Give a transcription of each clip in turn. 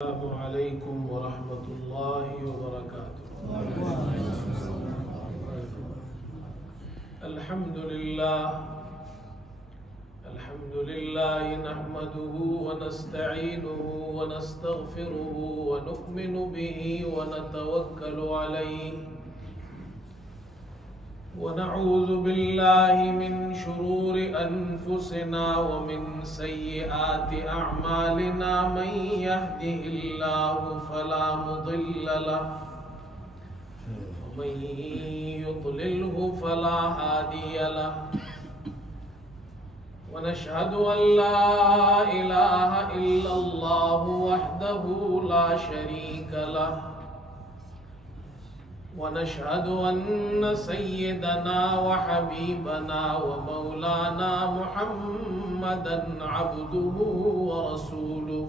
السلام علیکم ورحمۃ اللہ وبرکاتہ۔ الحمد للہ نحمده ونستعینه ونستغفره ونؤمن به ونتوکل علیہ ونعوذ باللہ من شرور انفسنا ومن سیئات اعمالنا من يهده اللہ فلا مضل له ومن يضلله فلا هادی له ونشهد ان لا الہ الا اللہ وحدہ لا شریک له ونشهد أن سيدنا وحبيبنا ومولانا محمدا عبده ورسوله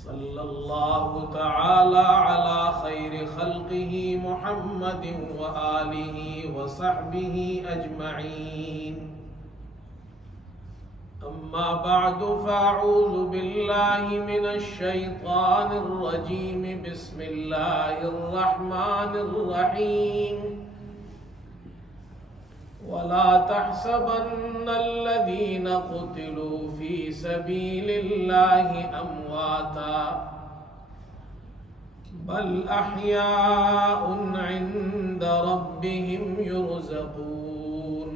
صلى الله تعالى على خير خلقه محمد وآله وصحبه أجمعين أما بعد فأعوذ بالله من الشيطان الرجيم بسم الله الرحمن الرحيم ولا تحسبن الذين قتلوا في سبيل الله أمواتا بل أحياء عند ربهم يرزقون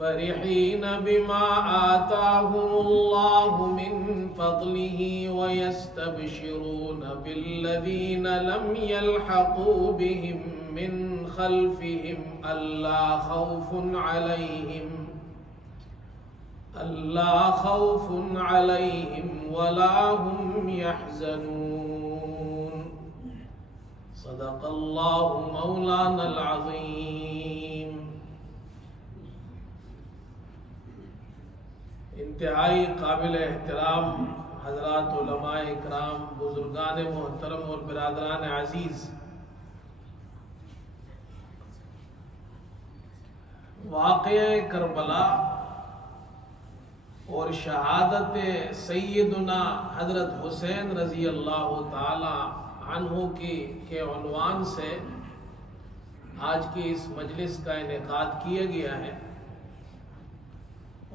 فرحين بما آتاهم الله من فضله ويستبشرون بالذين لم يلحقوا بهم من خلفهم ألا خوف عليهم ولا هم يحزنون صدق الله مولانا العظيم۔ انتہائی قابل احترام حضرات علماء اکرام، بزرگان محترم اور برادران عزیز، واقعہ کربلا اور شہادت سیدنا حضرت حسین رضی اللہ تعالی عنہ کے عنوان سے آج کی اس مجلس کا انعقاد کیا گیا ہے،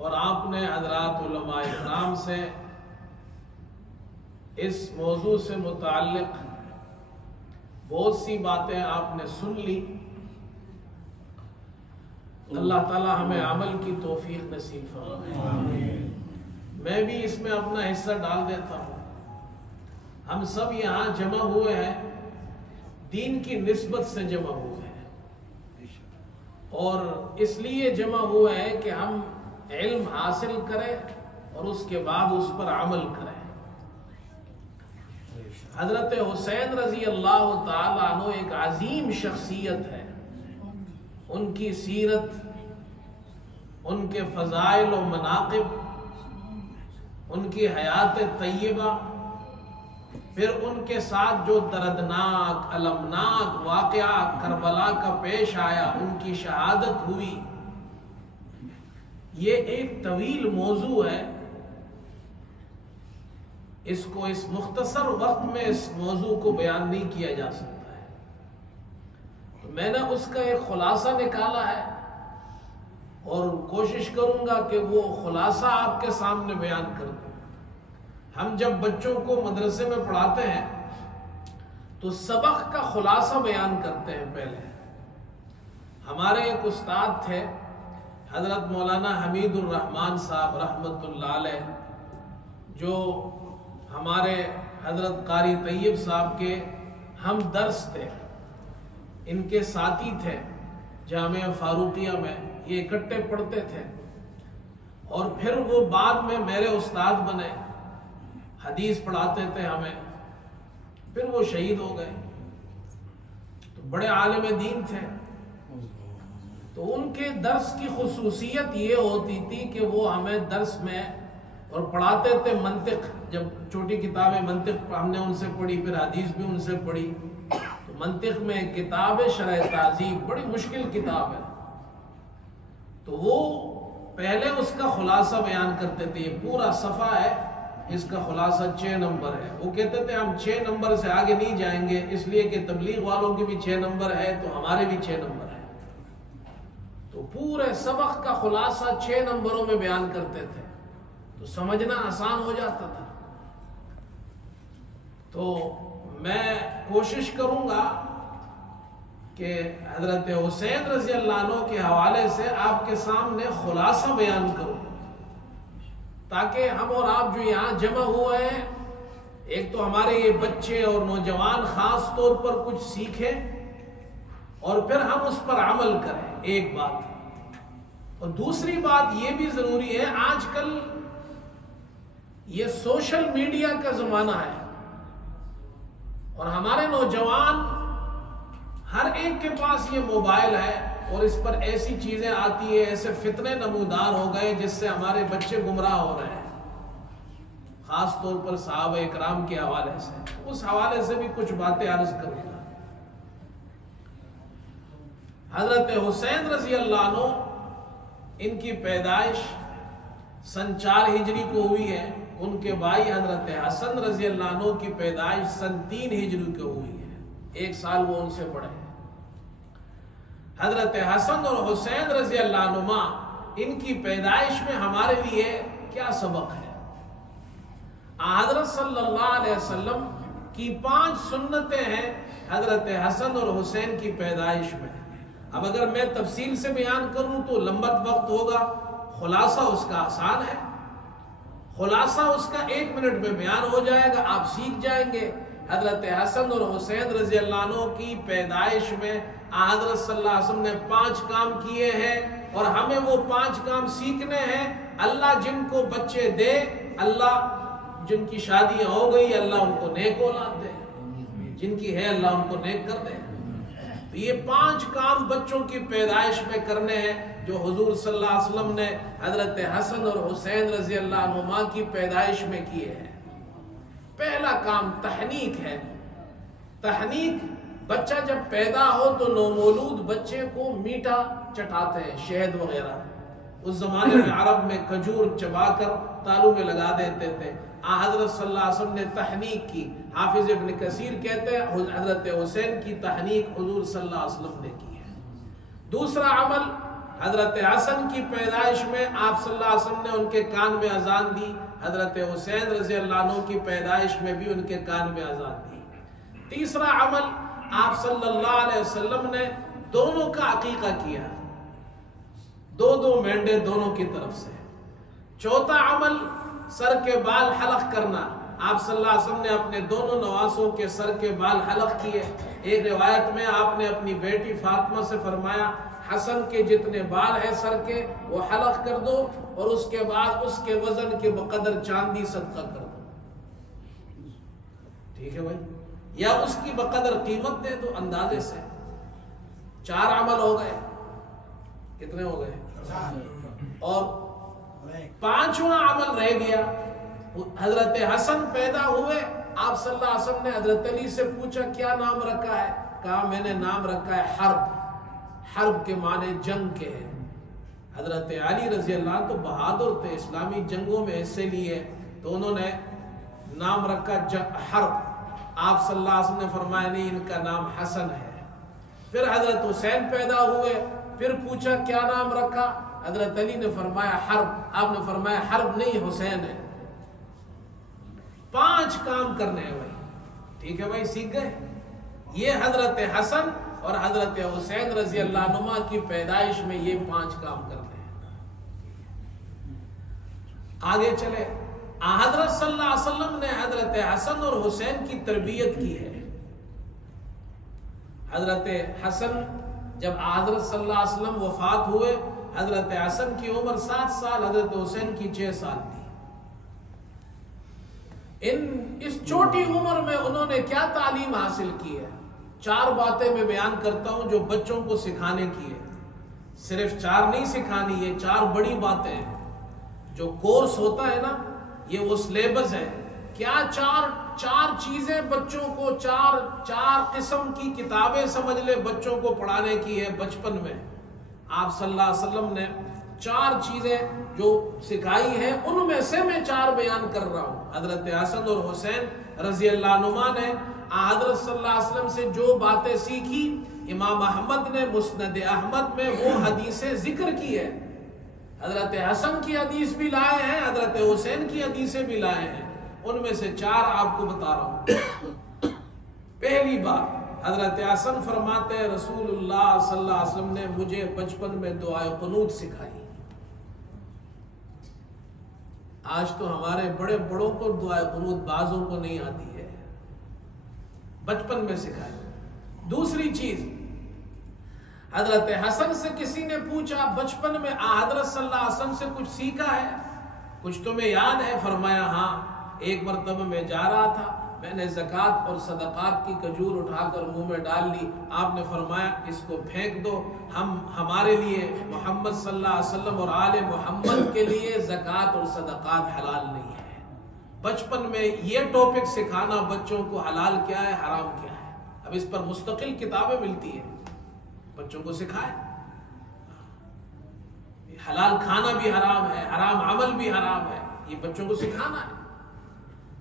اور آپ نے حضرات علماء اکرام سے اس موضوع سے متعلق بہت سی باتیں آپ نے سن لی۔ اللہ تعالی ہمیں عمل کی توفیق نصیب فرمائے۔ میں بھی اس میں اپنا حصہ ڈال دیتا ہوں۔ ہم سب یہاں جمع ہوئے ہیں دین کی نسبت سے جمع ہوئے ہیں، اور اس لیے جمع ہوئے ہیں کہ ہم علم حاصل کرے اور اس کے بعد اس پر عمل کرے۔ حضرت حسین رضی اللہ تعالیٰ عنہ ایک عظیم شخصیت ہے۔ ان کی سیرت، ان کے فضائل و مناقب، ان کی حیات طیبہ، پھر ان کے ساتھ جو دردناک المناک واقعہ کربلا کا پیش آیا، ان کی شہادت ہوئی، یہ ایک طویل موضوع ہے۔ اس کو اس مختصر وقت میں اس موضوع کو بیان نہیں کیا جا سکتا ہے، تو میں نے اس کا ایک خلاصہ نکالا ہے اور کوشش کروں گا کہ وہ خلاصہ آپ کے سامنے بیان کر دوں۔ ہم جب بچوں کو مدرسے میں پڑھاتے ہیں تو سبق کا خلاصہ بیان کرتے ہیں۔ پہلے ہمارے ایک استاد تھے حضرت مولانا حمید الرحمن صاحب رحمۃ اللہ علیہ، جو ہمارے حضرت قاری طیب صاحب کے ہم درس تھے، ان کے ساتھی تھے جامعہ فاروقیہ میں، یہ اکٹھے پڑھتے تھے، اور پھر وہ بعد میں میرے استاد بنے، حدیث پڑھاتے تھے ہمیں، پھر وہ شہید ہو گئے۔ تو بڑے عالم دین تھے، تو ان کے درس کی خصوصیت یہ ہوتی تھی کہ وہ ہمیں درس میں اور پڑھاتے تھے منطق۔ جب چھوٹی کتابیں منطق ہم نے ان سے پڑھی، پھر حدیث بھی ان سے پڑھی، تو منطق میں کتاب شرح تہذیب بڑی مشکل کتاب ہے، تو وہ پہلے اس کا خلاصہ بیان کرتے تھے، یہ پورا صفحہ ہے اس کا خلاصہ 6 نمبر ہے. وہ کہتے تھے ہم 6 نمبر سے آگے نہیں جائیں گے، اس لیے کہ تبلیغ والوں کے بھی 6 نمبر ہے تو ہمارے بھی 6 نمبر ہے. تو پورے سبق کا خلاصہ 6 نمبروں میں بیان کرتے تھے تو سمجھنا آسان ہو جاتا تھا. تو میں کوشش کروں گا کہ حضرت حسین رضی اللہ عنہ کے حوالے سے آپ کے سامنے خلاصہ بیان کروں، تاکہ ہم اور آپ جو یہاں جمع ہوئے ہیں، ایک تو ہمارے یہ بچے اور نوجوان خاص طور پر کچھ سیکھیں اور پھر ہم اس پر عمل کریں. ایک بات. اور دوسری بات یہ بھی ضروری ہے، آج کل یہ سوشل میڈیا کا زمانہ ہے اور ہمارے نوجوان ہر ایک کے پاس یہ موبائل ہے اور اس پر ایسی چیزیں آتی ہیں، ایسے فتنے نمودار ہو گئے جس سے ہمارے بچے گمراہ ہو رہے ہیں، خاص طور پر صحابہ اکرام کے حوالے سے. اس حوالے سے بھی کچھ باتیں عرض کروں گا. حضرت حسین رضی اللہ عنہ، ان کی پیدائش سن 4 ہجری کو ہوئی ہے. ان کے بھائی حضرت حسن رضی اللہ عنہ کی پیدائش سن 3 ہجری کو ہوئی ہے. 1 سال وہ ان سے بڑے ہیں. حضرت حسن اور حسین رضی اللہ عنہما، ان کی پیدائش میں ہمارے لیے کیا سبق ہے؟ حضرت صلی اللہ علیہ وسلم کی 5 سنتیں ہیں حضرت حسن اور حسین کی پیدائش میں. اب اگر میں تفصیل سے بیان کروں تو لمبا وقت ہوگا، خلاصہ اس کا آسان ہے. خلاصہ اس کا 1 منٹ میں بیان ہو جائے گا، آپ سیکھ جائیں گے. حضرت حسن اور حسین رضی اللہ عنہ کی پیدائش میں حضرت صلی اللہ علیہ وسلم نے 5 کام کیے ہیں اور ہمیں وہ 5 کام سیکھنے ہیں. اللہ جن کو بچے دے، اللہ جن کی شادیاں ہو گئی، اللہ ان کو نیک اولاد دے، جن کی ہے اللہ ان کو نیک کر دے. تو یہ 5 کام بچوں کی پیدائش میں کرنے ہیں جو حضور صلی اللہ علیہ وسلم نے حضرت حسن اور حسین رضی اللہ عنہما کی پیدائش میں کیے ہیں. پہلا کام تحنیک ہے. تحنیک، بچہ جب پیدا ہو تو نومولود بچے کو میٹھا چٹاتے ہیں، شہد وغیرہ. اس زمانے میں عرب میں کھجور چبا کر تالو میں لگا دیتے تھے. حضرت صلی اللہ علیہ وسلم نے تحنیک کی. حافظ ابن کثیر کہتے ہیں حضرت حسین کی تحنیک حضور صلی اللہ علیہ وسلم نے کی ہے. دوسرا عمل، حضرت حسن کی پیدائش میں آپ صلی اللہ علیہ وسلم نے ان کے کان میں اذان دی. حضرت حسین رضی اللہ عنہ کی پیدائش میں بھی ان کے کان میں اذان دی. تیسرا عمل، آپ صلی اللہ علیہ وسلم نے دونوں کا عقیقہ کیا، 2 مینڈے دونوں کی طرف سے. چوتھا عمل، سر کے بال حلق کرنا. آپ صلی اللہ علیہ وسلم نے اپنے دونوں نواسوں کے سر کے بال حلق کیے. ایک روایت میں آپ نے اپنی بیٹی فاطمہ سے فرمایا حسن کے جتنے بال ہیں سر کے وہ حلق کر دو اور اس کے بعد اس کے وزن کے بقدر چاندی صدقہ کر دو. ٹھیک ہے بھائی، یا اس کی بقدر قیمت دے دو اندازے سے. 4 عمل ہو گئے. کتنے ہو گئے؟ اور 5واں عمل رہ گیا. حضرت حسن پیدا ہوئے، آپ صلی اللہ علیہ وسلم نے حضرت علی سے پوچھا کیا نام رکھا ہے؟ کہا میں نے نام رکھا ہے حرب. حرب کے معنی جنگ کے ہیں. حضرت علی رضی اللہ عنہ تو بہادر تھے، اسلامی جنگوں میں حصے لیے، تو انہوں نے نام رکھا حرب. آپ صلی اللہ علیہ وسلم نے فرمایا نہیں، ان کا نام حسن ہے. پھر حضرت حسین پیدا ہوئے، پھر پوچھا کیا نام رکھا؟ حضرت علی نے فرمایا حرب. آپ نے فرمایا حرب نہیں، حسین ہے. 5 کام کرنے ہیں بھائی. ٹھیک ہے بھائی، سیکھ گئے. یہ حضرت حسن اور حضرت حسین رضی اللہ عنہما کی پیدائش میں یہ 5 کام کرتے ہیں. آگے چلے. حضرت صلی اللہ علیہ وسلم نے حضرت حسن اور حسین کی تربیت کی ہے. حضرت حسن جب حضرت صلی اللہ علیہ وسلم وفات ہوئے، حضرت حسن کی عمر 7 سال، حضرت حسین کی 6 سال تھی. اس چھوٹی عمر میں انہوں نے کیا تعلیم حاصل کی ہے؟ 4 باتیں میں بیان کرتا ہوں جو بچوں کو سکھانے کی ہے. صرف 4 نہیں سکھانی، یہ 4 بڑی باتیں ہیں. جو کورس ہوتا ہے نا، یہ وہ سلیبس ہے. کیا 4 چیزیں بچوں کو 4 قسم کی کتابیں سمجھ لے بچوں کو پڑھانے کی ہے بچپن میں. آپ صلی اللہ علیہ وسلم نے 4 چیزیں جو سکھائی ہیں ان میں سے میں 4 بیان کر رہا ہوں۔ حضرت حسن اور حسین رضی اللہ عنہما نے حضرت صلی اللہ علیہ وسلم سے جو باتیں سیکھی، امام احمد نے مسند احمد میں وہ حدیثیں ذکر کی ہے۔ حضرت حسن کی حدیث بھی لائے ہیں، حضرت حسین کی حدیثیں بھی لائے ہیں، ان میں سے 4 آپ کو بتا رہا ہوں۔ پہلی بات، حضرت حسن فرماتے ہیں رسول اللہ صلی اللہ علیہ وسلم نے مجھے بچپن میں دعائے قنوت سکھائی۔ آج تو ہمارے بڑے بڑوں کو دعائے قنوت بعضوں کو نہیں آتی ہے، بچپن میں سکھائی۔ دوسری چیز، حضرت حسن سے کسی نے پوچھا بچپن میں حضرت صلی اللہ علیہ وسلم سے کچھ سیکھا ہے، کچھ تمہیں یاد ہے؟ فرمایا ہاں، ایک مرتبہ میں جا رہا تھا، میں نے زکوٰۃ اور صدقات کی کھجور اٹھا کر منہ میں ڈال لی، آپ نے فرمایا اس کو پھینک دو، ہمارے لیے محمد صلی اللہ علیہ وسلم اور آل محمد کے لیے زکوٰۃ اور صدقات حلال نہیں ہے۔ بچپن میں یہ ٹاپک سکھانا بچوں کو حلال کیا ہے، حرام کیا ہے، اب اس پر مستقل کتابیں ملتی ہیں، بچوں کو سکھائے۔ حلال کھانا بھی حرام ہے، حرام عمل بھی حرام ہے، یہ بچوں کو سکھانا ہے۔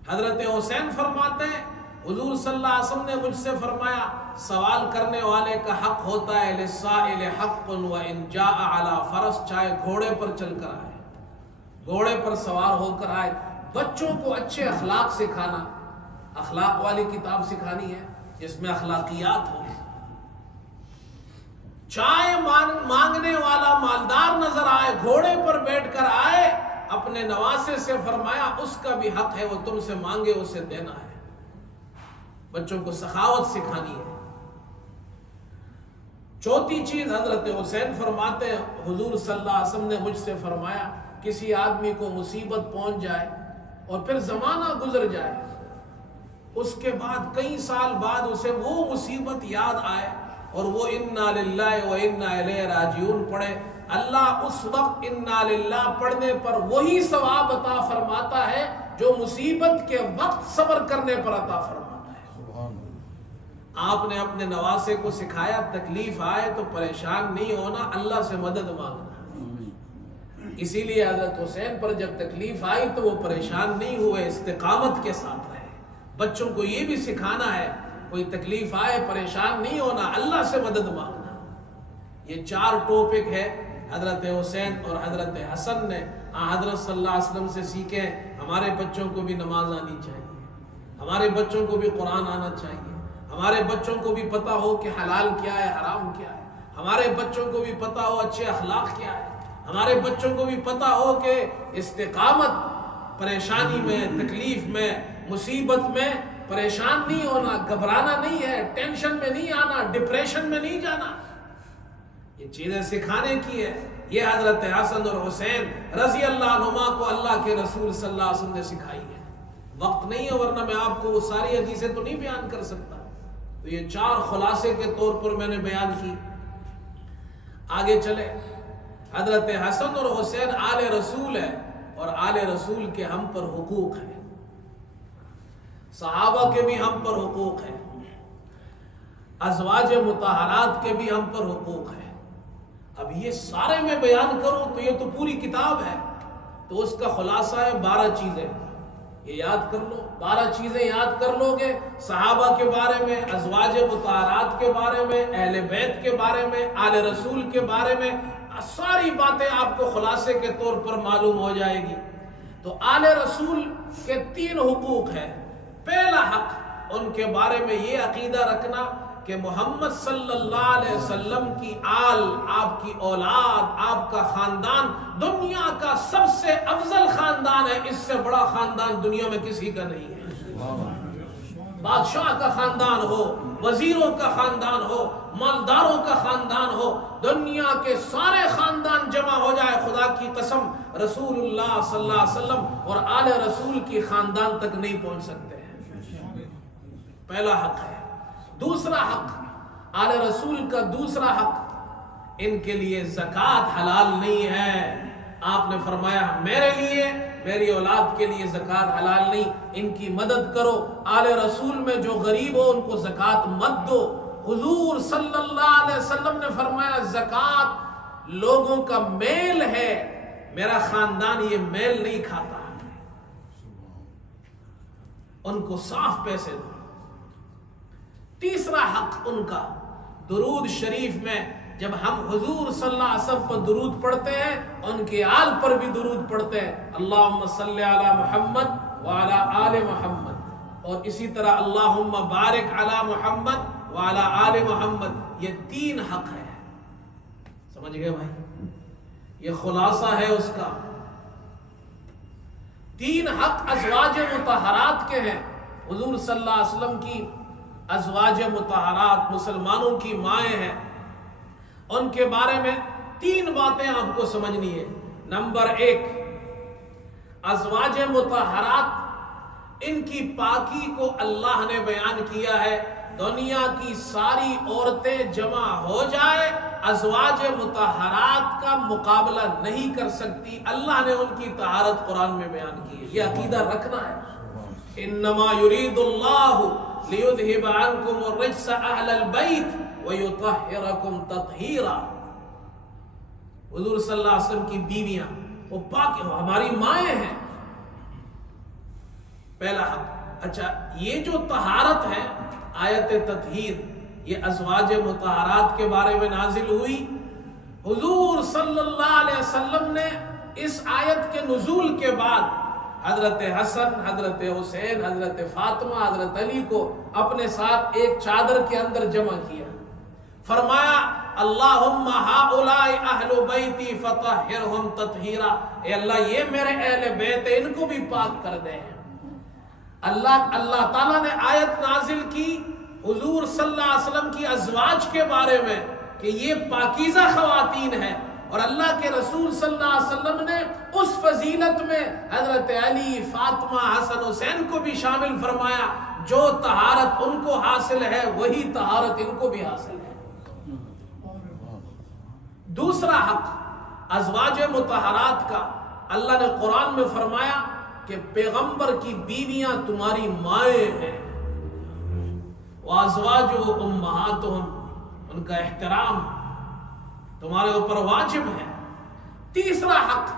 حضرت حسین فرماتے ہیں حضور صلی اللہ علیہ وسلم نے مجھ سے فرمایا سوال کرنے والے کا حق ہوتا ہے، للسائل حق وان جاء علی فرس، چاہے گھوڑے پر چل کر آئے، گھوڑے پر سوار ہو کر آئے۔ بچوں کو اچھے اخلاق سکھانا، اخلاق والی کتاب سکھانی ہے جس میں اخلاقیات ہو۔ چائے مانگنے والا مالدار نظر آئے، گھوڑے پر بیٹھ کر آئے، اپنے نواسے سے فرمایا اس کا بھی حق ہے، وہ تم سے مانگے اسے دینا ہے۔ بچوں کو سخاوت سکھانی ہے۔ چوتھی چیز، حضرت حسین فرماتے ہیں حضور صلی اللہ علیہ وسلم نے مجھ سے فرمایا کسی آدمی کو مصیبت پہنچ جائے اور پھر زمانہ گزر جائے، اس کے بعد کئی سال بعد اسے وہ مصیبت یاد آئے اور وہ انا للہ و انا الیہ راجعون پڑھے، اللہ اس وقت انا للہ پڑھنے پر وہی ثواب عطا فرماتا ہے جو مصیبت کے وقت صبر کرنے پر عطا فرماتا ہے۔ آپ نے اپنے نواسے کو سکھایا تکلیف آئے تو پریشان نہیں ہونا، اللہ سے مدد مانگنا۔ اسی لیے حضرت حسین پر جب تکلیف آئی تو وہ پریشان نہیں ہوئے، استقامت کے ساتھ رہے۔ بچوں کو یہ بھی سکھانا ہے کوئی تکلیف آئے پریشان نہیں ہونا، اللہ سے مدد مانگنا۔ یہ 4 ٹاپک ہے حضرت حسین اور حضرت حسن نے حضرت صلی اللہ علیہ وسلم سے سیکھے۔ ہمارے بچوں کو بھی نماز آنی چاہیے، ہمارے بچوں کو بھی قرآن آنا چاہیے، ہمارے بچوں کو بھی پتہ ہو کہ حلال کیا ہے، حرام کیا ہے، ہمارے بچوں کو بھی پتہ ہو اچھے اخلاق کیا ہے، ہمارے بچوں کو بھی پتہ ہو کہ استقامت، پریشانی میں، تکلیف میں، مصیبت میں پریشان نہیں ہونا، گھبرانا نہیں ہے، ٹینشن میں نہیں آنا، ڈپریشن میں نہیں جانا۔ یہ چیزیں سکھانے کی ہے۔ یہ حضرت حسن اور حسین رضی اللہ عنہما کو اللہ کے رسول صلی اللہ علیہ وسلم نے سکھائی ہے۔ وقت نہیں ہے ورنہ میں آپ کو وہ ساری حدیثیں تو نہیں بیان کر سکتا، تو یہ 4 خلاصے کے طور پر میں نے بیان کی۔ آگے چلے، حضرت حسن اور حسین آل رسول ہے اور آل رسول کے ہم پر حقوق ہیں، صحابہ کے بھی ہم پر حقوق ہیں، ازواج مطہرات کے بھی ہم پر حقوق ہیں۔ اب یہ سارے میں بیان کروں تو یہ تو پوری کتاب ہے، تو اس کا خلاصہ ہے 12 چیزیں، یہ یاد کر لو۔ 12 چیزیں یاد کر لو گے، صحابہ کے بارے میں، ازواج مطہرات کے بارے میں، اہل بیت کے بارے میں، آل رسول کے بارے میں، ساری باتیں آپ کو خلاصے کے طور پر معلوم ہو جائے گی۔ تو آل رسول کے 3 حقوق ہیں۔ پہلا حق، ان کے بارے میں یہ عقیدہ رکھنا کہ محمد صلی اللہ علیہ وسلم کی آل، آپ کی اولاد، آپ کا خاندان دنیا کا سب سے افضل خاندان ہے، اس سے بڑا خاندان دنیا میں کسی کا نہیں ہے۔ بادشاہ کا خاندان ہو، وزیروں کا خاندان ہو، مالداروں کا خاندان ہو، دنیا کے سارے خاندان جمع ہو جائے، خدا کی قسم رسول اللہ صلی اللہ علیہ وسلم اور آل رسول کی خاندان تک نہیں پہنچ سکتے ہیں۔ پہلا حق ہے۔ دوسرا حق، آل رسول کا دوسرا حق، ان کے لیے زکوٰۃ حلال نہیں ہے۔ آپ نے فرمایا میرے لیے، میری اولاد کے لیے زکوٰۃ حلال نہیں، ان کی مدد کرو۔ آل رسول میں جو غریب ہو ان کو زکوٰۃ مت دو۔ حضور صلی اللہ علیہ وسلم نے فرمایا زکوٰۃ لوگوں کا میل ہے، میرا خاندان یہ میل نہیں کھاتا، ان کو صاف پیسے دو۔ تیسرا حق ان کا، درود شریف میں جب ہم حضور صلی اللہ علیہ وسلم پر درود پڑھتے ہیں، ان کے آل پر بھی درود پڑھتے ہیں، اللہم صلی علی محمد وعلی آل محمد، اور اسی طرح اللہم بارک علی محمد وعلی آل محمد۔ یہ 3 حق ہے، سمجھ گئے بھائی؟ یہ خلاصہ ہے اس کا۔ 3 حق ازواج مطہرات کے ہیں۔ حضور صلی اللہ علیہ وسلم کی ازواج مطہرات مسلمانوں کی مائیں ہیں، ان کے بارے میں 3 باتیں آپ کو سمجھنی ہے۔ نمبر 1، ازواج مطہرات، ان کی پاکی کو اللہ نے بیان کیا ہے۔ دنیا کی ساری عورتیں جمع ہو جائے، ازواج مطہرات کا مقابلہ نہیں کر سکتی۔ اللہ نے ان کی طہارت قرآن میں بیان کی ہے، یہ عقیدہ رکھنا ہے۔ انما یرید اللہ لیذہب عنکم الرجس اہل البیت ویطہرکم تطہیرا۔ حضور صلی اللہ علیہ وسلم کی بیویاں وہ پاک، ہماری مائیں ہیں، پہلا حق۔ اچھا، یہ جو طہارت ہے، آیت تطہیر، یہ ازواج مطہرات کے بارے میں نازل ہوئی۔ حضور صلی اللہ علیہ وسلم نے اس آیت کے نزول کے بعد حضرت حسن، حضرت حسین، حضرت فاطمہ، حضرت علی کو اپنے ساتھ ایک چادر کے اندر جمع کیا، فرمایا اللہم ہؤلاء اہل بیتی فطہرہم تطہیرا، اے اللہ یہ میرے اہل بیت ہیں، ان کو بھی پاک کر دے۔ اللہ تعالیٰ نے آیت نازل کی حضور صلی اللہ علیہ وسلم کی ازواج کے بارے میں کہ یہ پاکیزہ خواتین ہیں، اور اللہ کے رسول صلی اللہ علیہ وسلم نے اس فضیلت میں حضرت علی، فاطمہ، حسن، حسین کو بھی شامل فرمایا۔ جو طہارت ان کو حاصل ہے وہی طہارت ان کو بھی حاصل ہے۔ دوسرا حق ازواج مطہرات کا، اللہ نے قرآن میں فرمایا کہ پیغمبر کی بیویاں تمہاری مائیں ہیں، وازواجہ امہاتہم، ان کا احترام تمہارے اوپر واجب ہے۔ تیسرا حق،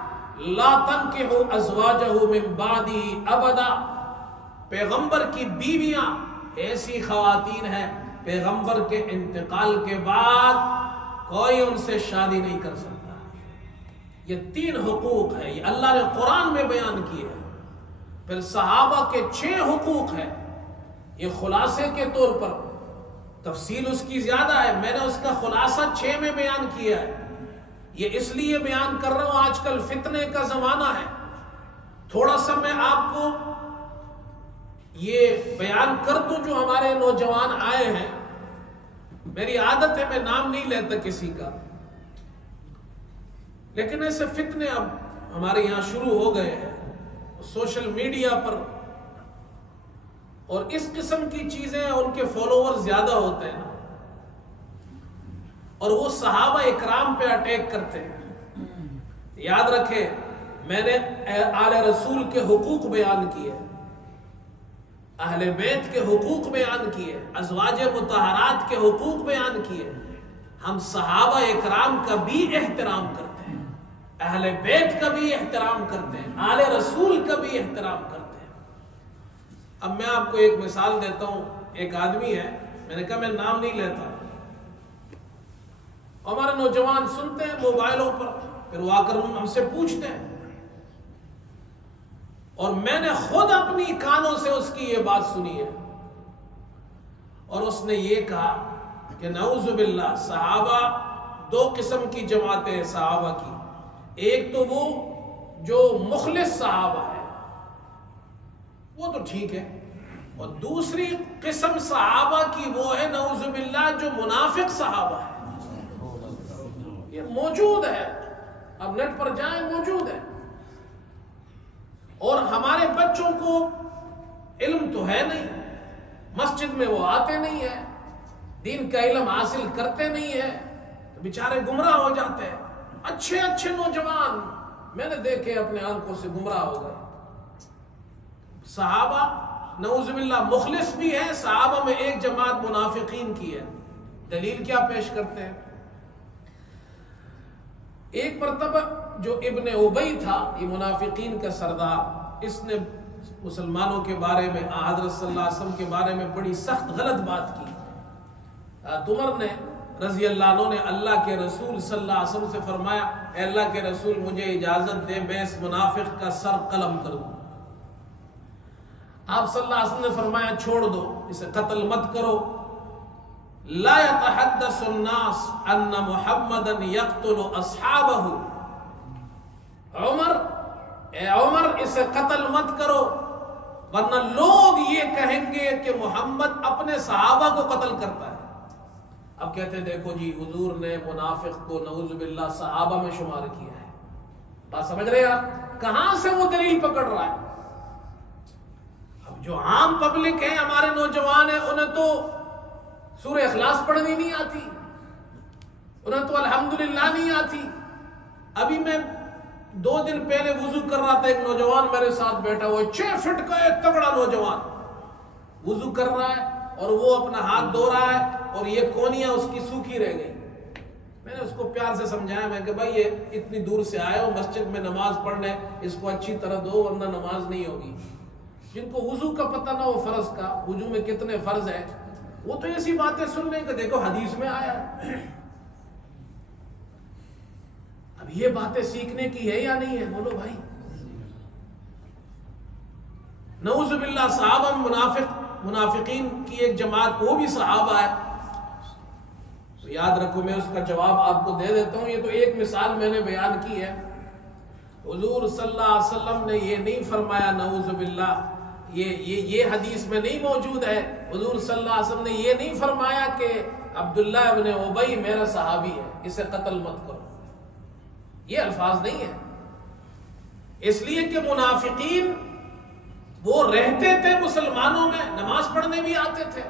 لا تنکحوا ازواجہ من بعدہ ابدا، پیغمبر کی بیویاں ایسی خواتین ہیں پیغمبر کے انتقال کے بعد کوئی ان سے شادی نہیں کر سکتا۔ یہ 3 حقوق ہے، یہ اللہ نے قرآن میں بیان کیے ہیں۔ پھر صحابہ کے 6 حقوق ہیں، یہ خلاصے کے طور پر، تفصیل اس کی زیادہ ہے، میں نے اس کا خلاصہ 6 میں بیان کیا ہے۔ یہ اس لیے بیان کر رہا ہوں، آج کل فتنے کا زمانہ ہے، تھوڑا سا میں آپ کو یہ بیان کر دوں جو ہمارے نوجوان آئے ہیں۔ میری عادت ہے میں نام نہیں لیتا کسی کا، لیکن ایسے فتنے اب ہمارے یہاں شروع ہو گئے ہیں سوشل میڈیا پر، اور اس قسم کی چیزیں ان کے فالوور زیادہ ہوتے ہیں اور وہ صحابہ اکرام پہ اٹیک کرتے ہیں۔ یاد رکھے، میں نے آل رسول کے حقوق بیان کیے، اہل بیت کے حقوق بیان کیے، ازواج مطہرات کے حقوق بیان کیے۔ ہم صحابہ اکرام کا بھی احترام کرتے ہیں، اہل بیت کا بھی احترام کرتے ہیں، آل رسول کا بھی احترام کرتے ہیں۔ اب میں آپ کو ایک مثال دیتا ہوں، ایک آدمی ہے، میں نے کہا میں نام نہیں لیتا، ہمارے نوجوان سنتے ہیں موبائلوں پر، پھر وہ آ کر ہم سے پوچھتے ہیں، اور میں نے خود اپنی کانوں سے اس کی یہ بات سنی ہے، اور اس نے یہ کہا کہ نعوذ باللہ، صحابہ 2 قسم کی جماعتیں ہیں صحابہ کی، ایک تو وہ جو مخلص صحابہ ہے وہ تو ٹھیک ہے، اور دوسری قسم صحابہ کی وہ ہے نعوذ باللہ جو منافق صحابہ ہے۔ یہ موجود ہے، اب نیٹ پر جائیں، موجود ہے، اور ہمارے بچوں کو علم تو ہے نہیں، مسجد میں وہ آتے نہیں ہیں، دین کا علم حاصل کرتے نہیں ہیں، تو بیچارے گمراہ ہو جاتے ہیں۔ اچھے اچھے نوجوان میں نے دیکھے اپنے آنکھوں سے گمراہ ہو گئے۔ صحابہ نعوذ باللہ مخلص بھی ہے، صحابہ میں ایک جماعت منافقین کی ہے۔ دلیل کیا پیش کرتے ہیں؟ ایک مرتبہ جو ابن ابی تھا، یہ منافقین کا سردار، اس نے مسلمانوں کے بارے میں، حضرت صلی اللہ علیہ وسلم کے بارے میں بڑی سخت غلط بات کی۔ عمر نے رضی اللہ عنہ نے اللہ کے رسول صلی اللہ علیہ وسلم سے فرمایا، اے اللہ کے رسول مجھے اجازت دے میں اس منافق کا سر قلم کر دوں۔ آپ صلی اللہ علیہ وسلم نے فرمایا چھوڑ دو، اسے قتل مت کرو۔ لا يتحدث الناس ان محمدا يقتل اصحابہ، اے عمر اسے قتل مت کرو ورنہ لوگ یہ کہیں گے کہ محمد اپنے صحابہ کو قتل کرتا ہے۔ اب کہتے ہیں دیکھو جی حضور نے منافق کو نعوذ باللہ صحابہ میں شمار کیا ہے۔ بات سمجھ رہے آپ کہاں سے وہ دلیل پکڑ رہا ہے؟ اب جو عام پبلک ہے، ہمارے نوجوان ہیں، انہیں تو سورہ اخلاص پڑھنی نہیں آتی، انہیں تو الحمدللہ نہیں آتی۔ ابھی میں 2 دن پہلے وضو کر رہا تھا، ایک نوجوان میرے ساتھ بیٹھا ہوا ہے، 6 فٹ کا ایک تگڑا نوجوان وضو کر رہا ہے اور وہ اپنا ہاتھ دھو رہا ہے اور یہ کونیاں اس کی سوکھی رہ گئی۔ میں نے اس کو پیار سے سمجھایا، میں کہ بھائی یہ اتنی دور سے آئے ہو مسجد میں نماز پڑھنے، اس کو اچھی طرح دھو ورنہ نماز نہیں ہوگی۔ جن کو وضو کا پتہ نہ ہو فرض کا، وضو میں کتنے فرض ہیں، وہ تو ایسی باتیں سن لیں کہ دیکھو حدیث میں آیا ہے۔ اب یہ باتیں سیکھنے کی ہے یا نہیں ہے؟ بولو بھائی۔ نعوذ باللہ صحابہ منافقین کی ایک جماعت، وہ بھی صحابہ ہے، تو یاد رکھو میں اس کا جواب آپ کو دے دیتا ہوں۔ یہ تو ایک مثال میں نے بیان کی ہے۔ حضور صلی اللہ علیہ وسلم نے یہ نہیں فرمایا، نعوذ باللہ یہ حدیث میں نہیں موجود ہے۔ حضور صلی اللہ علیہ وسلم نے یہ نہیں فرمایا کہ عبداللہ ابن ابی میرا صحابی ہے، اسے قتل مت کرو، یہ الفاظ نہیں ہے۔ اس لیے کہ منافقین وہ رہتے تھے مسلمانوں میں، نماز پڑھنے بھی آتے تھے،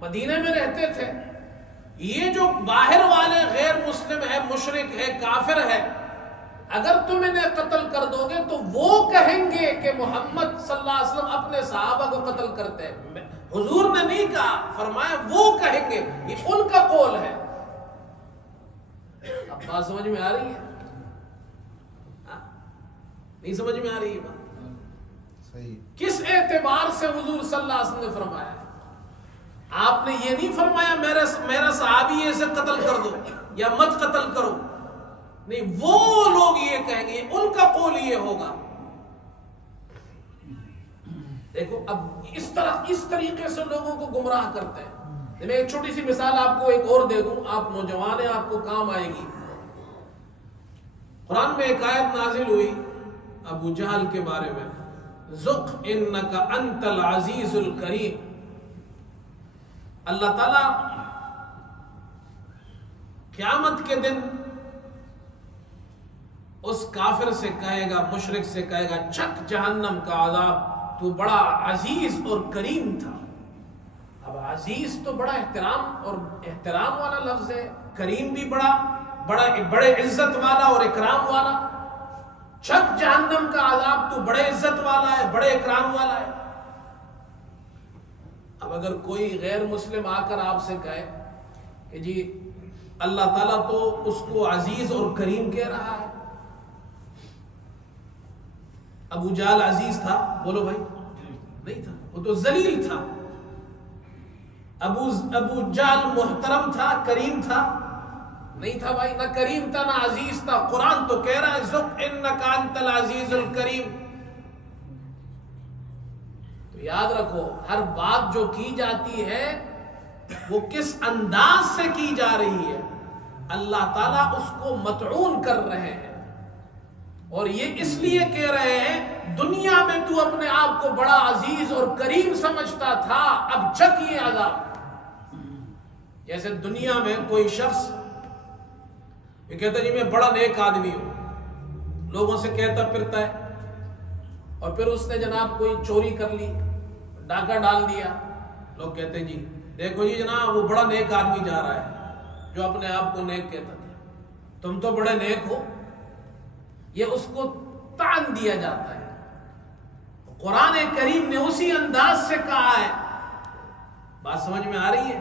مدینے میں رہتے تھے۔ یہ جو باہر والے غیر مسلم ہے، مشرک ہے، کافر ہے، اگر تم انہیں قتل کر دو گے تو وہ کہیں گے کہ محمد صلی اللہ علیہ وسلم اپنے صحابہ کو قتل کرتے ہیں۔ حضور نے نہیں کہا، فرمایا وہ کہیں گے، یہ ان کا قول ہے۔ اب بات سمجھ میں آ رہی ہے؟ نہیں سمجھ میں آ رہی ہے بات؟ صحیح۔ کس اعتبار سے حضور صلی اللہ علیہ وسلم نے فرمایا؟ آپ نے یہ نہیں فرمایا میرا صحابی ہے اسے قتل کر دو یا مت قتل کرو، نہیں، وہ لوگ یہ کہیں گے، ان کا قول یہ ہوگا۔ دیکھو اب اس طریقے سے لوگوں کو گمراہ کرتے ہیں۔ میں ایک چھوٹی سی مثال آپ کو ایک اور دے دوں، آپ نوجوان ہیں، آپ کو کام آئے گی۔ قرآن میں ایک آیت نازل ہوئی ابو جہل کے بارے میں، ذُقْ إِنَّكَ أَنْتَ الْعَزِيزُ الْكَرِيمُ۔ اللہ تعالیٰ قیامت کے دن اس کافر سے کہے گا، مشرک سے کہے گا، چک جہنم کا عذاب، تو بڑا عزیز اور کریم تھا۔ اب عزیز تو بڑا احترام والا لفظ ہے، کریم بھی بڑے عزت والا اور اکرام والا۔ چک جہنم کا عذاب، تو بڑے عزت والا ہے، بڑے اکرام والا ہے۔ اب اگر کوئی غیر مسلم آ کر آپ سے کہے کہ جی اللہ تعالیٰ تو اس کو عزیز اور کریم کہہ رہا ہے، ابو جہل عزیز تھا؟ بولو بھائی، نہیں تھا، وہ تو ذلیل تھا۔ ابو جہل محترم تھا، کریم تھا؟ نہیں تھا بھائی، نہ کریم تھا نہ عزیز تھا۔ قرآن تو کہہ رہا ہے ذُقْ إِنَّكَ أَنْتَ الْعَزِيزُ الْكَرِيمُ۔ تو یاد رکھو، ہر بات جو کی جاتی ہے وہ کس انداز سے کی جا رہی ہے۔ اللہ تعالیٰ اس کو مطعون کر رہے ہیں، اور یہ اس لیے کہہ رہے ہیں دنیا میں تو اپنے آپ کو بڑا عزیز اور کریم سمجھتا تھا، اب چک یہ عذاب۔ جیسے دنیا میں کوئی شخص یہ کہتا ہے جی میں بڑا نیک آدمی ہوں، لوگوں سے کہتا پھرتا ہے، اور پھر اس نے جناب کوئی چوری کر لی، ڈاکہ ڈال دیا، لوگ کہتے ہیں جی دیکھو جی جناب وہ بڑا نیک آدمی جا رہا ہے جو اپنے آپ کو نیک کہتا تھا، تم تو بڑے نیک ہو۔ یہ اس کو طعن دیا جاتا ہے۔ قرآن کریم نے اسی انداز سے کہا ہے، بات سمجھ میں آ رہی ہے؟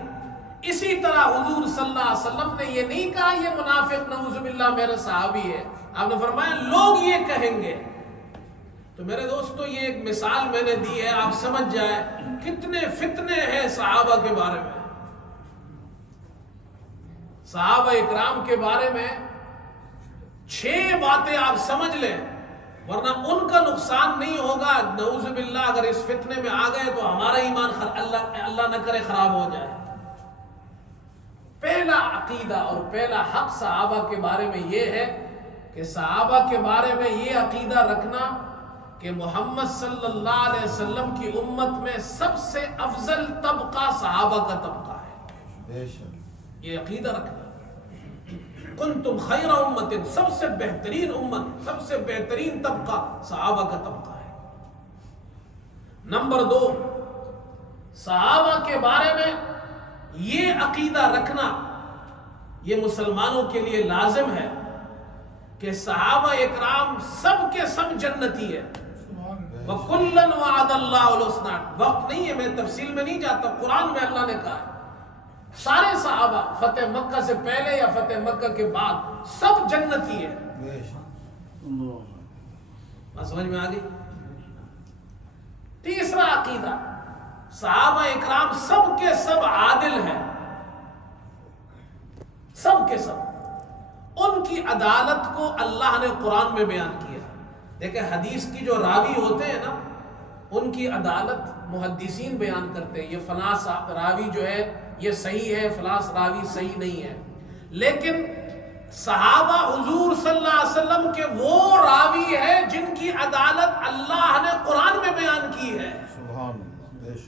اسی طرح حضور صلی اللہ علیہ وسلم نے یہ نہیں کہا یہ منافق نعوذ باللہ میرا صحابی ہے، آپ نے فرمایا لوگ یہ کہیں گے۔ تو میرے دوستو یہ ایک مثال میں نے دی ہے، آپ سمجھ جائیں کتنے فتنے ہیں صحابہ کے بارے میں۔ صحابہ اکرام کے بارے میں 6 باتیں آپ سمجھ لیں، ورنہ ان کا نقصان نہیں ہوگا نعوذ باللہ اگر اس فتنے میں آ گئے تو ہمارا ایمان اللہ نہ کرے خراب ہو جائے۔ پہلا عقیدہ اور پہلا حق صحابہ کے بارے میں یہ ہے کہ صحابہ کے بارے میں یہ عقیدہ رکھنا کہ محمد صلی اللہ علیہ وسلم کی امت میں سب سے افضل طبقہ صحابہ کا طبقہ ہے، یہ عقیدہ رکھنا۔ کنتم خیر امت، سب سے بہترین امت، سب سے بہترین طبقہ صحابہ کا طبقہ ہے۔ نمبر 2، صحابہ کے بارے میں یہ عقیدہ رکھنا یہ مسلمانوں کے لیے لازم ہے کہ صحابہ اکرام سب کے سب جنتی ہے۔ وَكُلًّا وَعَدَ اللَّهُ الْحُسْنَى، وقت نہیں ہے، میں تفصیل میں نہیں جاتا، قرآن میں اللہ نے کہا ہے سارے صحابہ فتح مکہ سے پہلے یا فتح مکہ کے بعد سب جنتی ہے۔ بات سمجھ میں آ گئی؟ تیسرا عقیدہ، صحابہ اکرام سب کے سب عادل ہیں، سب کے سب، ان کی عدالت کو اللہ نے قرآن میں بیان کیا۔ دیکھیں حدیث کی جو راوی ہوتے ہیں نا، ان کی عدالت محدثین بیان کرتے ہیں، یہ فلاں راوی جو ہے یہ صحیح ہے، فلاں راوی صحیح نہیں ہے، لیکن صحابہ حضور صلی اللہ علیہ وسلم کے وہ راوی ہے جن کی عدالت اللہ نے قرآن میں بیان کی ہے،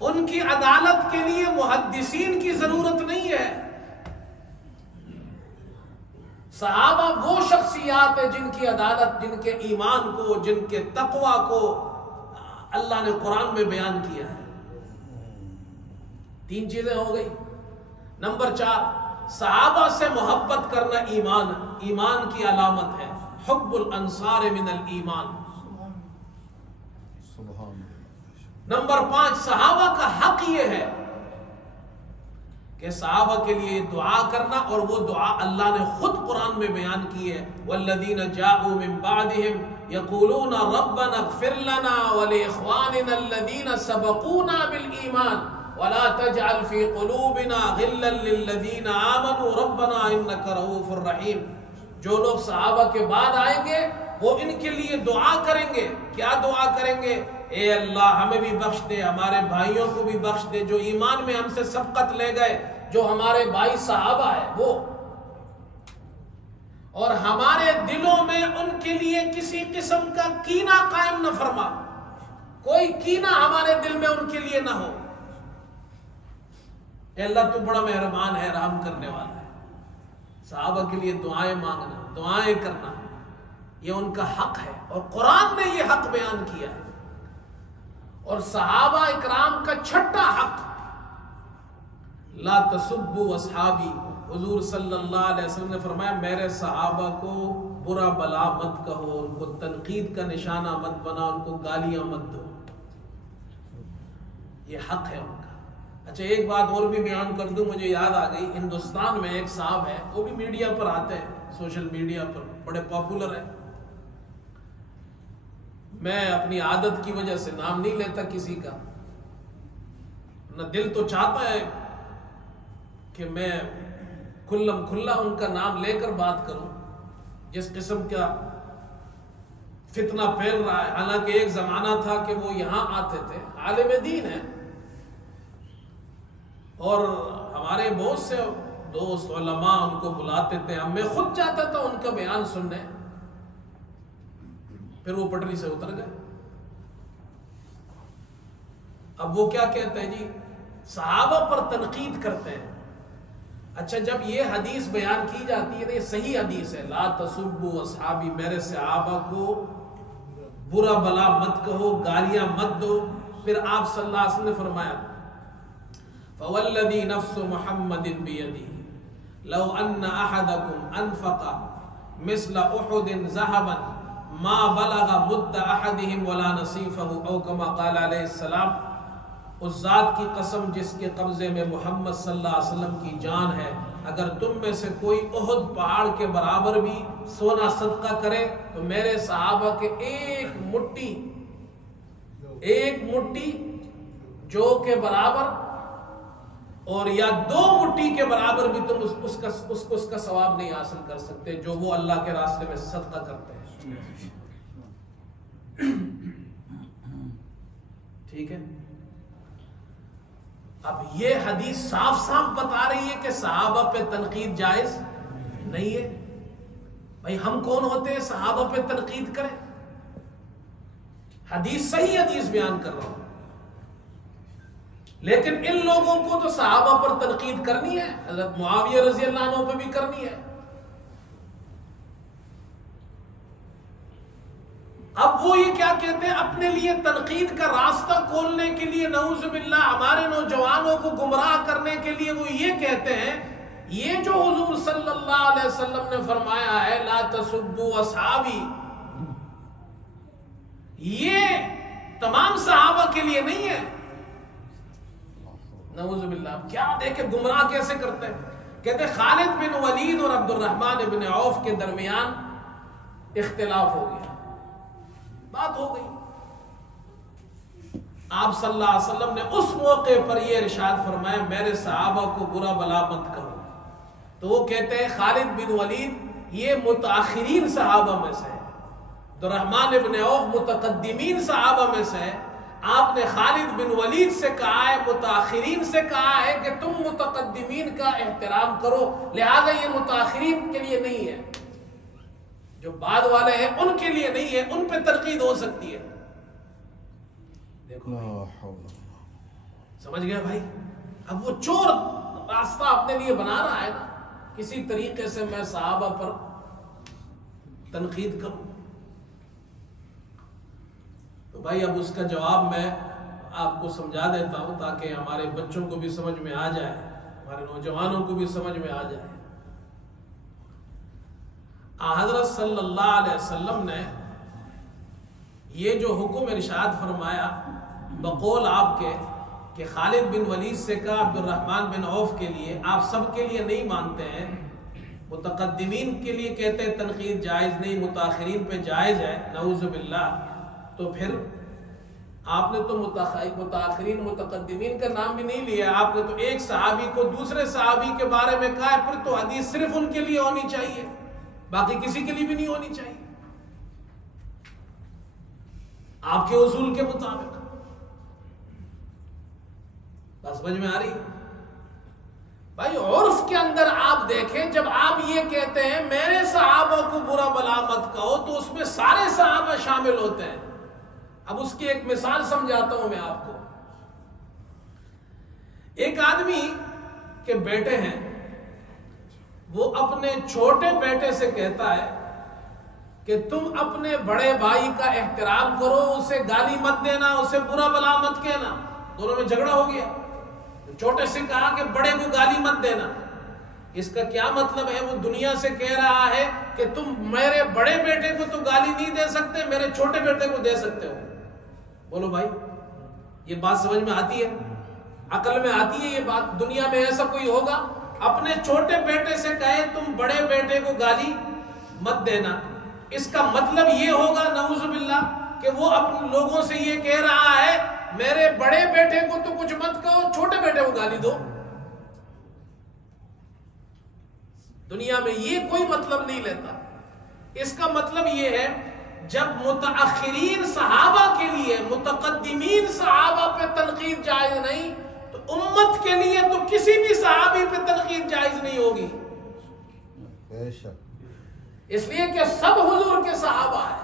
ان کی عدالت کے لیے محدثین کی ضرورت نہیں ہے۔ صحابہ وہ شخصیات ہیں جن کی عدالت، جن کے ایمان کو، جن کے تقوی کو اللہ نے قرآن میں بیان کیا ہے۔ 3 چیزیں ہو گئی۔ نمبر 4، صحابہ سے محبت کرنا ایمان کی علامت ہے، حب الانصار من الایمان۔ نمبر 5، صحابہ کا حق یہ ہے کہ صحابہ کے لیے دعا کرنا، اور وہ دعا اللہ نے خود قرآن میں بیان کی ہے، والذین جاءوا من بعدہم یقولون ربنا اغفر لنا ولاخواننا الذین سبقونا بالایمان ولا تجعل في قلوبنا غلا للذین آمنوا ربنا انک رؤوف رحیم۔ جو لوگ صحابہ کے بعد آئیں گے وہ ان کے لیے دعا کریں گے۔ کیا دعا کریں گے؟ اے اللہ ہمیں بھی بخش دے، ہمارے بھائیوں کو بھی بخش دے جو ایمان میں ہم سے سبقت لے گئے، جو ہمارے بھائی صحابہ ہے وہ، اور ہمارے دلوں میں ان کے لیے کسی قسم کا کینہ قائم نہ فرما، کوئی کینہ ہمارے دل میں ان کے لیے نہ ہو۔ اے اللہ تو بڑا مہربان ہے، رحم کرنے والا ہے۔ صحابہ کے لیے دعائیں مانگنا، دعائیں کرنا یہ ان کا حق ہے، اور قرآن نے یہ حق بیان کیا ہے۔ اور صحابہ اکرام کا چھٹا حق، لا تسبوا اصحابی، حضور صلی اللہ علیہ وسلم نے فرمایا میرے صحابہ کو برا بلا مت کہو، ان کو تنقید کا نشانہ مت بنا، ان کو گالیاں مت دو، یہ حق ہے ان کا۔ اچھا ایک بات اور بھی بیان کر دوں، مجھے یاد آ گئی، ہندوستان میں ایک صاحب ہے، وہ بھی میڈیا پر آتے ہیں، سوشل میڈیا پر بڑے پاپولر ہیں، میں اپنی عادت کی وجہ سے نام نہیں لیتا کسی کا، نہ دل تو چاہتا ہے کہ میں کھلم کھلا ان کا نام لے کر بات کروں، جس قسم کا فتنہ پھیل رہا ہے۔ حالانکہ ایک زمانہ تھا کہ وہ یہاں آتے تھے، عالم دین ہے، اور ہمارے بہت سے دوست علماء ان کو بلاتے تھے، میں خود جاتا تھا ان کا بیان سننے، پھر وہ پٹری سے اتر گئے۔ اب وہ کیا کہتے ہیں جی، صحابہ پر تنقید کرتے ہیں۔ اچھا جب یہ حدیث بیان کی جاتی ہے، یہ صحیح حدیث ہے، لا تسبوا اصحابی، میرے صحابہ کو برا بلا مت کہو، گالیاں مت دو، پھر آپ صلی اللہ علیہ وسلم نے فرمایا فوالذی نفس محمد بیدہ لو ان احدکم انفق مثل احد ذهبا ما بلغ مد احدهم ولا نصیفہ، او کما قال علیہ السلام۔ اس ذات کی قسم جس کے قبضے میں محمد صلی اللہ علیہ وسلم کی جان ہے، اگر تم میں سے کوئی احد پہاڑ کے برابر بھی سونا صدقہ کرے تو میرے صحابہ کے ایک مٹھی جو کے برابر اور یا 2 مٹھی کے برابر بھی تم اس کا ثواب نہیں حاصل کر سکتے جو وہ اللہ کے راستے میں صدقہ کرتے ہیں۔ ٹھیک ہے، اب یہ حدیث صاف صاف بتا رہی ہے کہ صحابہ پہ تنقید جائز نہیں ہے۔ بھائی ہم کون ہوتے ہیں صحابہ پہ تنقید کریں؟ حدیث صحیح حدیث بیان کر رہا ہوں، لیکن ان لوگوں کو تو صحابہ پر تنقید کرنی ہے، حضرت معاویہ رضی اللہ عنہ پہ بھی کرنی ہے۔ اب وہ یہ کیا کہتے ہیں، اپنے لیے تنقید کا راستہ کھولنے کے لیے، نعوذ باللہ ہمارے نوجوانوں کو گمراہ کرنے کے لیے وہ یہ کہتے ہیں یہ جو حضور صلی اللہ علیہ وسلم نے فرمایا ہے لا تسبوا اصحابی، یہ تمام صحابہ کے لیے نہیں ہے۔ نعوذ باللہ، کیا دیکھیں گمراہ کیسے کرتے ہیں۔ کہتے ہیں خالد بن ولید اور عبد الرحمن بن عوف کے درمیان اختلاف ہو گیا، بات ہو گئی۔ آپ صلی اللہ علیہ وسلم نے اس موقع پر یہ ارشاد فرمایا میرے صحابہ کو برا بلا مت کرو، تو وہ کہتے ہیں خالد بن ولید یہ متاخرین صحابہ میں سے ہے، عبد الرحمن بن عوف متقدمین صحابہ میں سے ہے۔ آپ نے خالد بن ولید سے کہا ہے، متاخرین سے کہا ہے کہ تم متقدمین کا احترام کرو، لہذا یہ متاخرین کے لیے نہیں ہے، جو بعد والے ہیں ان کے لیے نہیں ہے، ان پہ تنقید ہو سکتی ہے۔ دیکھو سمجھ گیا بھائی، اب وہ چور راستہ اپنے لیے بنا رہا ہے نا، کسی طریقے سے میں صحابہ پر تنقید کروں۔ تو بھائی اب اس کا جواب میں آپ کو سمجھا دیتا ہوں تاکہ ہمارے بچوں کو بھی سمجھ میں آ جائے، ہمارے نوجوانوں کو بھی سمجھ میں آ جائے۔ حضرت صلی اللہ علیہ وسلم نے یہ جو حکم ارشاد فرمایا بقول آپ کے کہ خالد بن ولید سے کہا عبد الرحمن بن عوف کے لیے، آپ سب کے لیے نہیں مانتے ہیں، متقدمین کے لیے کہتے ہیں تنقید جائز نہیں، متاخرین پہ جائز ہے، نعوذ باللہ، تو پھر آپ نے تو متاخرین متقدمین کا نام بھی نہیں لیا، آپ نے تو ایک صحابی کو دوسرے صحابی کے بارے میں کہا ہے، پھر تو حدیث صرف ان کے لیے ہونی چاہیے، باقی کسی کے لیے بھی نہیں ہونی چاہیے آپ کے اصول کے مطابق۔ بس سمجھ میں آ رہی ہے بھائی؟ عرف کے اندر آپ دیکھیں، جب آپ یہ کہتے ہیں میرے صحابہ کو برا بلا مت کہو تو اس میں سارے صحابہ شامل ہوتے ہیں۔ اب اس کی ایک مثال سمجھاتا ہوں میں آپ کو۔ ایک آدمی کے بیٹے ہیں، وہ اپنے چھوٹے بیٹے سے کہتا ہے کہ تم اپنے بڑے بھائی کا احترام کرو، اسے گالی مت دینا، اسے برا بلا مت کہنا۔ دونوں میں جھگڑا ہو گیا، چھوٹے سے کہا کہ بڑے کو گالی مت دینا۔ اس کا کیا مطلب ہے؟ وہ دنیا سے کہہ رہا ہے کہ تم میرے بڑے بیٹے کو تو گالی نہیں دے سکتے، میرے چھوٹے بیٹے کو دے سکتے ہو۔ بولو بھائی، یہ بات سمجھ میں آتی ہے؟ عقل میں آتی ہے یہ بات؟ دنیا میں ایسا کوئی ہوگا اپنے چھوٹے بیٹے سے کہے تم بڑے بیٹے کو گالی مت دینا؟ اس کا مطلب یہ ہوگا نعوذ باللہ کہ وہ اپنے لوگوں سے یہ کہہ رہا ہے میرے بڑے بیٹے کو تو کچھ مت کہو، چھوٹے بیٹے کو گالی دو۔ دنیا میں یہ کوئی مطلب نہیں لیتا۔ اس کا مطلب یہ ہے جب متاخرین صحابہ کے لیے، متقدمین صحابہ پہ تنقید جائز نہیں تو امت کے لیے تو کسی بھی صحابی پہ تنقید جائز نہیں ہوگی، اس لیے کہ سب حضور کے صحابہ ہیں۔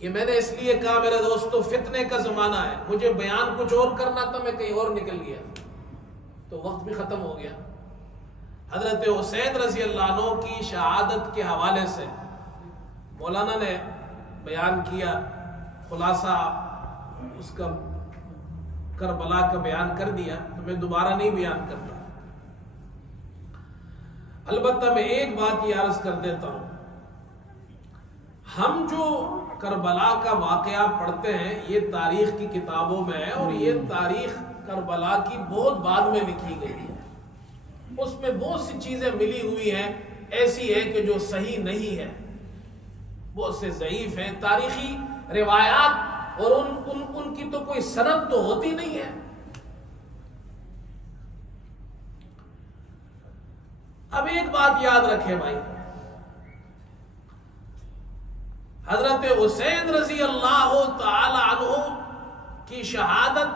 یہ میں نے اس لیے کہا میرے دوستو فتنے کا زمانہ ہے، مجھے بیان کچھ اور کرنا تھا، میں کہیں اور نکل گیا تو وقت بھی ختم ہو گیا۔ حضرت حسین رضی اللہ عنہ کی شہادت کے حوالے سے مولانا نے بیان کیا، خلاصہ اس کا کربلا کا بیان کر دیا، تو میں دوبارہ نہیں بیان کرتا۔ البتہ میں ایک بات یہ عرض کر دیتا ہوں، ہم جو کربلا کا واقعہ پڑھتے ہیں، یہ تاریخ کی کتابوں میں ہے، اور یہ تاریخ کربلا کی بہت بعد میں لکھی گئی ہے، اس میں بہت سی چیزیں ملی ہوئی ہیں، ایسی ہے کہ جو صحیح نہیں ہے، بہت سے ضعیف ہیں تاریخی روایات، اور ان کی تو کوئی سند تو ہوتی نہیں ہے۔ اب ایک بات یاد رکھے بھائی، حضرت حسین رضی اللہ تعالی عنہ کی شہادت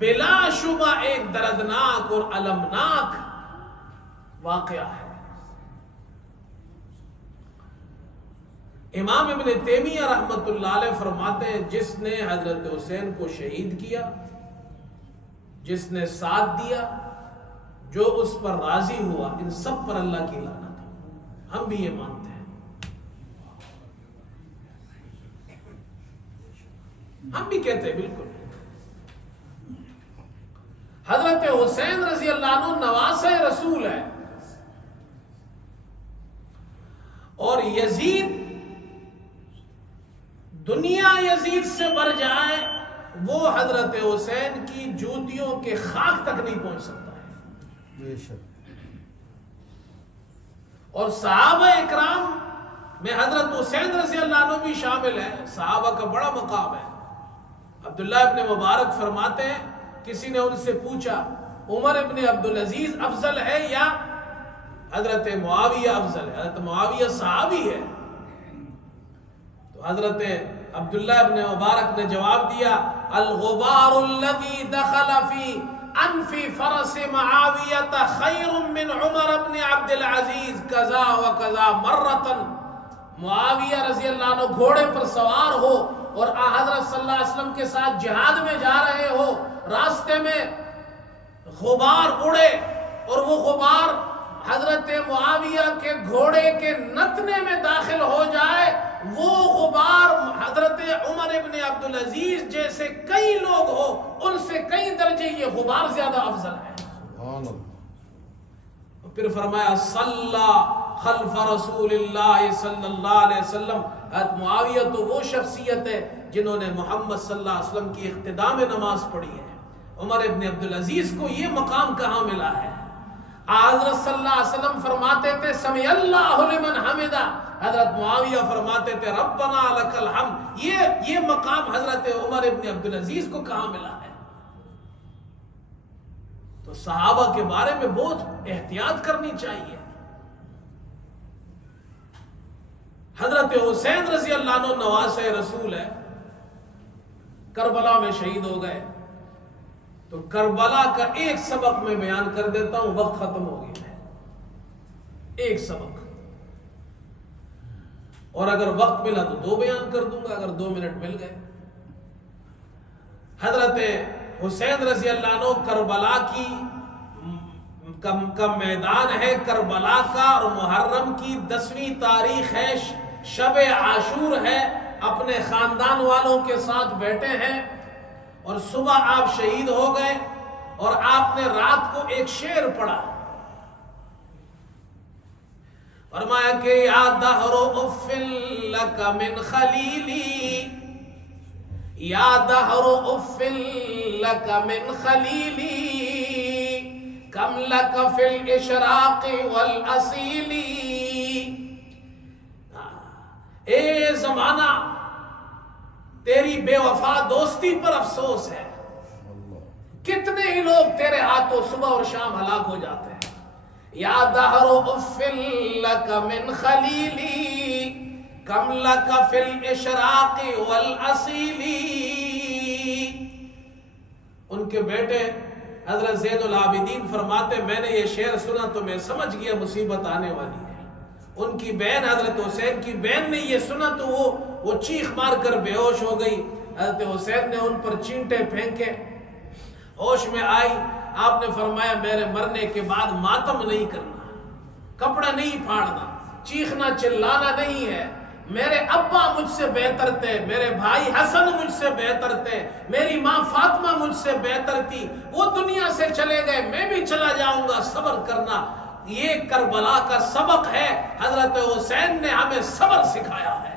بلا شبہ ایک دردناک اور المناک واقعہ ہے۔ امام ابن تیمیہ رحمت اللہ علیہ فرماتے ہیں، جس نے حضرت حسین کو شہید کیا، جس نے ساتھ دیا، جو اس پر راضی ہوا، ان سب پر اللہ کی لعنت ہے۔ ہم بھی یہ مانتے ہیں، ہم بھی کہتے ہیں بالکل۔ حضرت حسین رضی اللہ عنہ نواسہ رسول ہے، اور یزید دنیا یزید سے بڑھ جائے، وہ حضرت حسین کی جوتیوں کے خاک تک نہیں پہنچ سکتا ہے۔ بے شک۔ اور صحابہ اکرام میں حضرت حسین رضی اللہ عنہ بھی شامل ہے، صحابہ کا بڑا مقام ہے۔ عبداللہ ابن مبارک فرماتے ہیں، کسی نے ان سے پوچھا عمر ابن عبدالعزیز افضل ہے یا حضرت معاویہ افضل ہے؟ حضرت معاویہ صحابی ہے۔ تو حضرت عبداللہ ابن مبارک نے جواب دیا، الغبار الذي دخل في انف فرس معاویہ خیر من عمر ابن عبدالعزیز کذا وکذا مرتا۔ معاویہ رضی اللہ عنہ گھوڑے پر سوار ہو اور حضرت صلی اللہ علیہ وسلم کے ساتھ جہاد میں جا رہے ہو، راستے میں غبار اڑے اور وہ غبار حضرت معاویہ کے گھوڑے کے نتنے میں داخل ہو جائے، وہ غبار حضرت عمر ابن عبدالعزیز جیسے کئی لوگ ہو، ان سے کئی درجے یہ غبار زیادہ افضل ہے۔ پھر فرمایا صلی خلف رسول اللہ صلی اللہ علیہ وسلم۔ حضرت معاویہ تو وہ شخصیت ہے جنہوں نے محمد صلی اللہ علیہ وسلم کی اقتداء میں نماز پڑھی ہے۔ عمر ابن عبدالعزیز کو یہ مقام کہاں ملا ہے؟ حضرت صلی اللہ علیہ وسلم فرماتے تھے سمع اللہ لمن حمدہ، حضرت معاویہ فرماتے تھے ربنا لک الحمد۔ یہ مقام حضرت عمر ابن عبدالعزیز کو کہاں ملا ہے؟ تو صحابہ کے بارے میں بہت احتیاط کرنی چاہیے۔ حضرت حسین رضی اللہ عنہ نواسہ رسول ہے، کربلا میں شہید ہو گئے۔ تو کربلا کا ایک سبق میں بیان کر دیتا ہوں، وقت ختم ہو گیا ہے۔ ایک سبق، اور اگر وقت ملا تو 2 بیان کر دوں گا، اگر 2 منٹ مل گئے۔ حضرت حسین رضی اللہ عنہ کربلا کا میدان ہے، کربلا کا، اور محرم کی 10ویں تاریخ ہے، شب عاشور ہے، اپنے خاندان والوں کے ساتھ بیٹھے ہیں، اور صبح آپ شہید ہو گئے، اور آپ نے رات کو ایک شعر پڑھا، فرمایا کہ یا دہر اف لک من خلیلی، یا دہر اف لک من خلیلی، کم لک فی الاشراق والاصیلی۔ اے زمانہ، تیری بے وفا دوستی پر افسوس ہے، کتنے ہی لوگ تیرے ہاتھوں صبح اور شام ہلاک ہو جاتے ہیں۔ یا دہر اف لک من خلیلی، کم لک فی الاشراق والاصیلی۔ ان کے بیٹے حضرت زین العابدین فرماتے میں نے یہ شعر سنا تو میں سمجھ گیا مصیبت آنے والی ہے۔ ان کی بہن حضرت حسین کی بہن نے یہ سنا تو وہ چیخ مار کر بے ہوش ہو گئی۔ حضرت حسین نے ان پر چینٹے پھینکے، ہوش میں آئی، آپ نے فرمایا میرے مرنے کے بعد ماتم نہیں کرنا، کپڑا نہیں پھاڑنا، چیخنا چلانا نہیں ہے۔ میرے ابا مجھ سے بہتر تھے، میرے بھائی حسن مجھ سے بہتر تھے، میری ماں فاطمہ مجھ سے بہتر تھی، وہ دنیا سے چلے گئے، میں بھی چلا جاؤں گا، صبر کرنا۔ یہ کربلا کا سبق ہے، حضرت حسین نے ہمیں صبر سکھایا ہے۔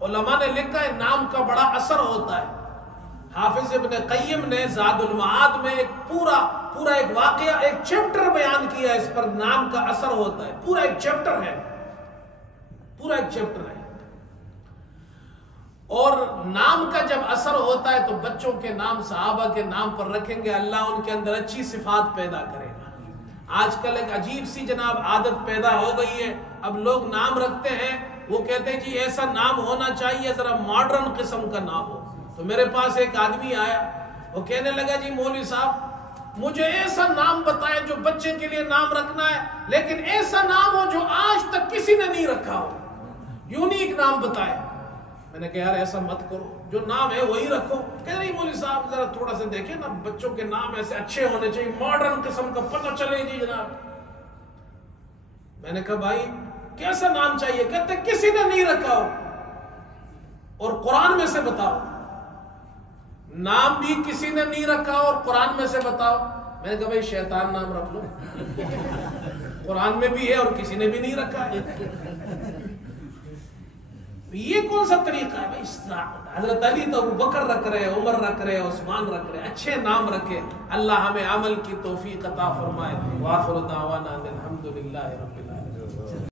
علماء نے لکھا ہے نام کا بڑا اثر ہوتا ہے. حافظ ابن قیم نے زاد المعاد میں ایک پورا ایک واقعہ، ایک چیپٹر بیان کیا اس پر، نام کا اثر ہوتا ہے. پورا ایک چیپٹر ہے. اور نام کا جب اثر ہوتا ہے تو بچوں کے نام صحابہ کے نام پر رکھیں گے، اللہ ان کے اندر اچھی صفات پیدا کرے گا. آج کل ایک عجیب سی جناب عادت پیدا ہو گئی ہے، اب لوگ نام رکھتے ہیں، وہ کہتے ہیں جی ایسا نام ہونا چاہیے ذرا ماڈرن قسم کا نام ہو. تو میرے پاس ایک آدمی آیا، وہ کہنے لگا جی مولوی صاحب مجھے ایسا نام بتائے جو بچے کے لیے نام رکھنا ہے، لیکن ایسا نام ہو جو آج تک کسی نے نہیں رکھا ہو، یونیک نام بتائے. میں نے کہا یار ایسا مت کرو، جو نام ہے وہی رکھو. کہہ رہی مولوی صاحب ذرا تھوڑا سا دیکھیں نا، بچوں کے نام ایسے اچھے ہونے چاہیے، ماڈرن قسم کا، پتہ چلے جی جناب. میں نے کہا بھائی کیسا نام چاہیے؟ کہتے کسی نے نہیں رکھا ہو، اور قرآن میں سے بتاؤ. نام بھی کسی نے نہیں رکھا اور قرآن میں سے بتاؤ. میں نے کہا بھائی شیطان نام رکھ لو، قرآن میں بھی ہے اور کسی نے بھی نہیں رکھا ہے. یہ کون سا طریقہ ہے بھائی؟ حضرت علی تو ابو بکر رکھ رہے، عمر رکھ رہے، عثمان رکھ رہے، اچھے نام رکھے. اللہ ہمیں عمل کی توفیق عطا فرمائے. وآخر دعوانا الحمدللہ رب العالمین.